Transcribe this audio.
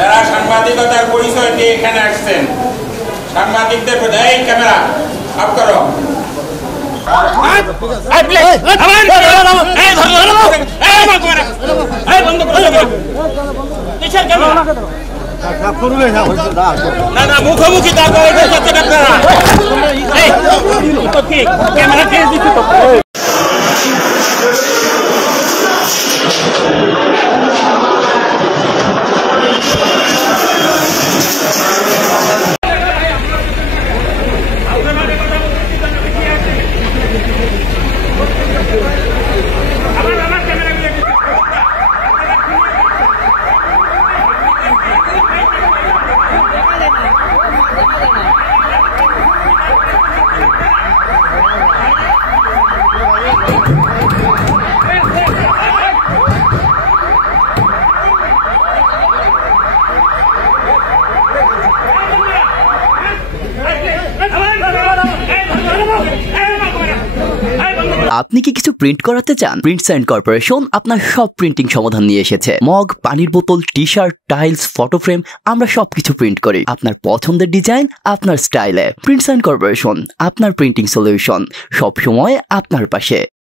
যারা সাংবাদিকতার পরিচয় নিয়ে এখানে আসছেন, সাংবাদিকদের এই ক্যামেরা অফ করো। মুখোমুখি ক্যামেরা আপনি কি কিছু প্রিন্ট করাতে চান? প্রিন্টস এন্ড কর্পোরেশন আপনার সব প্রিন্টিং সমাধান নিয়ে এসেছে। মগ, পানির বোতল, টি-শার্ট, টাইলস, ফটো ফ্রেম, আমরা সবকিছু প্রিন্ট করি আপনার পছন্দের ডিজাইন, আপনার স্টাইলে। প্রিন্টস এন্ড কর্পোরেশন, আপনার প্রিন্টিং সলিউশন, সব সময় আপনার পাশে।